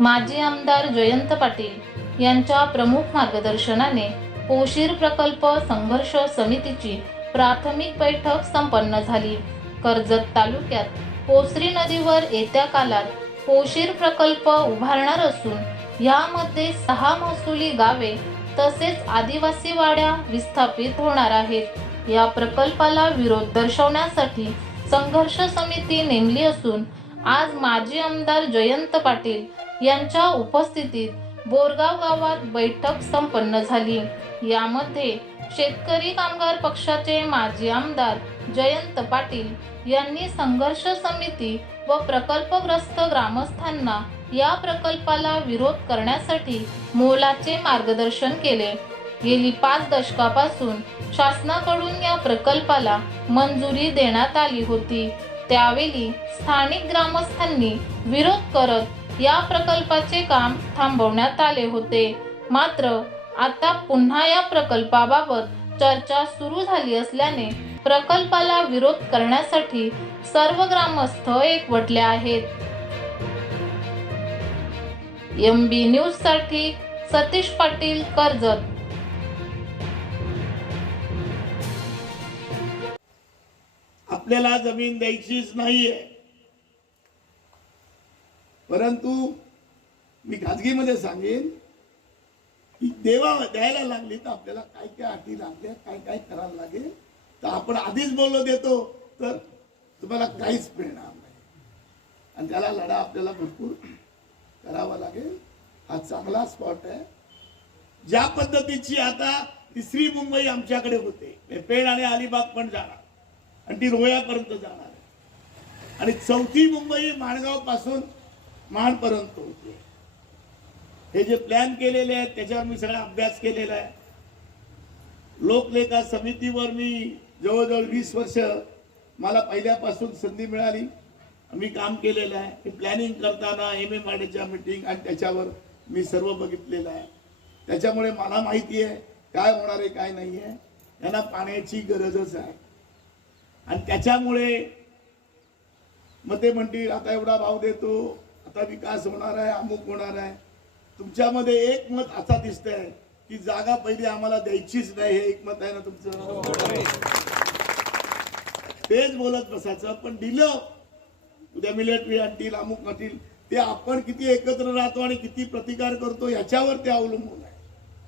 माजी आमदार जयंत पाटील यांच्या प्रमुख मार्गदर्शनाने पोशीर प्रकल्प संघर्ष समितीची प्राथमिक बैठक संपन्न झाली. कर्जत तालुक्यात पोसरी नदीवर येत्या काळात पोशीर प्रकल्प उभारणार असून यामध्ये 6 महसुली गावे तसेच आदिवासी वाड्या विस्थापित होणार आहेत. या प्रकल्पाला विरोध दर्शवण्यासाठी संघर्ष समिती नेमली असून आज माजी आमदार जयंत पाटील यांच्या उपस्थितीत बोरगाव गावात बैठक संपन्न झाली. यामध्ये शेतकरी कामगार पक्षाचे माजी आमदार जयंत पाटील यांनी संघर्ष समिती व प्रकल्पग्रस्त ग्रामस्थांना या प्रकल्पाला विरोध करण्यासाठी मोलाचे मार्गदर्शन केले. गेली 5 दशकापासून शासनाकडून या प्रकल्पाला मंजुरी देण्यात आली होती. त्यावेळी स्थानिक ग्रामस्थांनी विरोध करत या प्रकल्पाचे काम थांबवण्यात आले होते. मात्र आता पुन्हा या प्रकल्पाबाबत चर्चा सुरू झाली असल्याने प्रकल्पाला विरोध करण्यासाठी सर्व ग्रामस्थ एकवटले आहेत. MB न्यूज साठी सतीश पाटील, कर्जत. आपल्याला जमीन द्यायचीच नाहीये, परंतु मी खाजगीमध्ये सांगेन की द्यायला लागली तर आपल्याला काय काय अटी लागल्या, काय काय करायला लागेल, तर आपण आधीच बोललो देतो तर तुम्हाला काहीच मिळणार नाही. आणि त्याला लढा आपल्याला भरपूर करावा लागेल. हा चांगला स्पॉट आहे. ज्या पद्धतीची आता 3री मुंबई आमच्याकडे होते, पेण आणि अलिबाग पण जाणार आणि ती रोह्यापर्यंत जाणार आहे, आणि 4थी मुंबई माणगाव पासून माणपर्यंत होते. हे जे प्लॅन केलेले आहेत त्याच्यावर मी सगळा अभ्यास केलेला आहे. लोकलेखा समितीवर मी जवळजवळ 20 वर्ष मला पहिल्यापासून संधी मिळाली. मी काम केलेलं आहे. हे प्लॅनिंग करताना MMRDच्या मीटिंग आणि त्याच्यावर मी सर्व बघितलेलं आहे. त्याच्यामुळे मला माहिती आहे काय होणार आहे काय नाही आहे. यांना पाण्याची गरजच आहे आणि त्याच्यामुळे मग ते म्हणतील आता एवढा भाव देतो, आता विकास होणार आहे, अमुक होणार आहे. तुमच्यामध्ये एक मत असा दिसतंय की जागा पहिली आम्हाला द्यायचीच नाही. हे एक मत आहे ना तुमचं? तेच बोलत बसायचं. पण दिलं, उद्या मिलिटरी आणतील, अमुक आणतील, ते आपण किती एकत्र राहतो आणि किती प्रतिकार करतो याच्यावर ते अवलंबून आहे.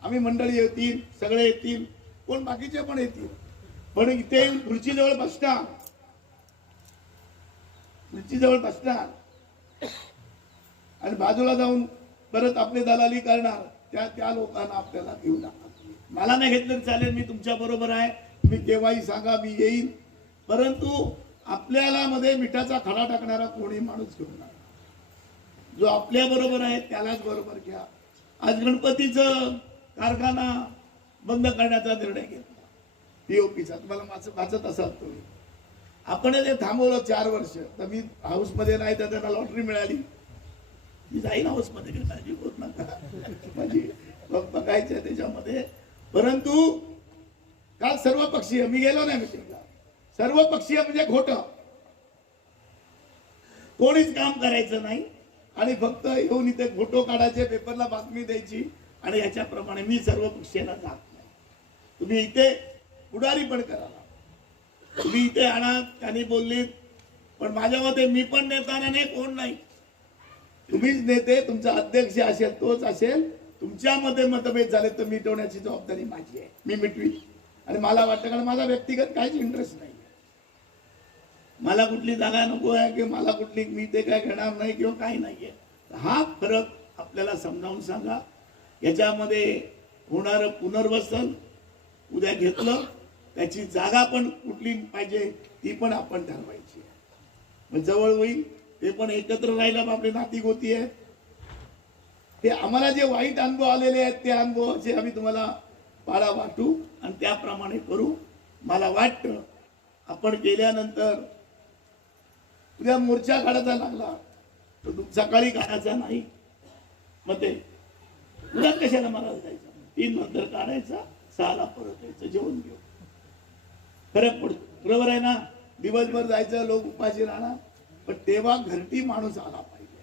आम्ही मंडळी येतील, सगळे येतील, कोण बाकीचे पण येतील, पण इथे खुर्चीजवळ बसणार, खुर्चीजवळ बसणार आणि बाजूला जाऊन परत आपली दलाली करणार, त्या लोकांना आपल्याला घेऊ नका. मला नाही घेतलं तरी चालेल, मी तुमच्या बरोबर आहे. मी केव्हाही सांगा, मी येईन. परंतु आपल्याला मध्ये मिठाचा खडा टाकणारा कोणी माणूस घेऊ नका. जो आपल्या बरोबर आहे त्यालाच बरोबर घ्या. आज गणपतीचं कारखाना बंद करण्याचा निर्णय घेतला, POPचा. तुम्हाला वाचत असाल तुम्ही. आपण ते थांबवलं 4 वर्ष. तर मी हाऊस मध्ये नाही, तर त्यांना लॉटरी मिळाली. मी जाईन हाऊस मध्ये, काळजी होत नका, म्हणजे बघायचं त्याच्यामध्ये. परंतु काल सर्व पक्षीय, मी गेलो नाही मिटिंगला, सर्व पक्षीय म्हणजे खोटं, कोणीच काम करायचं नाही आणि फक्त येऊन इथे फोटो काढायचे, पेपरला बातमी द्यायची आणि याच्याप्रमाणे. मी सर्व पक्षीयांना जात नाही. तुम्ही इथे पुढारी पण करा, तुम्ही इथे आणा. त्यांनी बोललीत, पण माझ्या मते मी पण नेता नाही, कोण नाही. तुम्हीच नेते, तुमचा अध्यक्ष असेल तोच असेल. तुमच्यामध्ये मतभेद झाले तर मिटवण्याची जबाबदारी माझी आहे, मी मिटवी. आणि मला वाटतं, कारण माझा व्यक्तिगत काहीच इंटरेस्ट नाही. मला कुठली जागा नको आहे की मला कुठली, मी ते काय घेणार नाही किंवा काही नाहीये. हा फरक आपल्याला समजावून सांगा. याच्यामध्ये होणारं पुनर्वसन उद्या घेतलं, त्याची जागा पण कुठली पाहिजे ती पण आपण ठरवायची. मग जवळ होईल, ते पण एकत्र राहिलं, आपले नाती गोती आहेत. ते आम्हाला जे वाईट अनुभव आलेले आहेत ते अनुभवाचे आम्ही तुम्हाला पाडा वाटू आणि त्याप्रमाणे करू. मला वाटतं आपण गेल्यानंतर उद्या मोर्चा काढायचा लागला तर सकाळी काढायचा नाही. मग ते उद्या कशाला मला जायचं, 3 नंतर काढायचा, 6ला परत यायचं, जेवण घेऊ. फरक पडतो, बरोबर आहे ना. दिवसभर जायचं, लोक उपाशी राहणार, पण तेव्हा घरटी माणूस आला पाहिजे.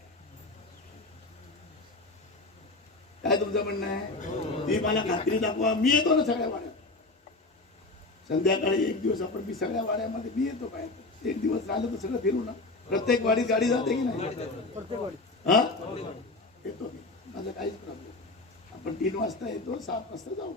काय तुमचं म्हणणं आहे? ती मला खात्री दाखवा, मी येतो ना सगळ्या वाड्यात. संध्याकाळी एक दिवस आपण मी सगळ्या वाड्यामध्ये मी येतो. काय एक दिवस राहिलं तर सगळं फिरू ना. प्रत्येक वाडीत गाडी जाते की नाही? हा येतो मी, माझं काहीच प्रॉब्लेम. आपण 3 वाजता येतो, 7 वाजता जाऊ.